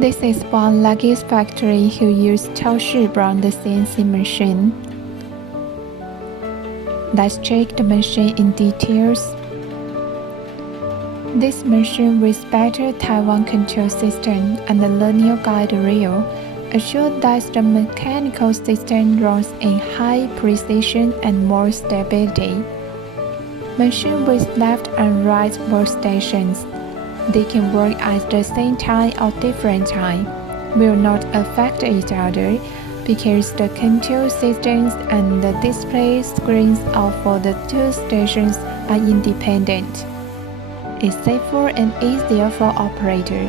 This is one luggage factory who use CHAOXU Brand CNC machine. Let's check the machine in details. This machine with better Taiwan control system and a linear guide rail assure that the mechanical system runs in high precision and more stability. Machine with left and right workstations. They can work at the same time or different time, will not affect each other because the control systems and the display screens for the two stations are independent. It's safer and easier for operator.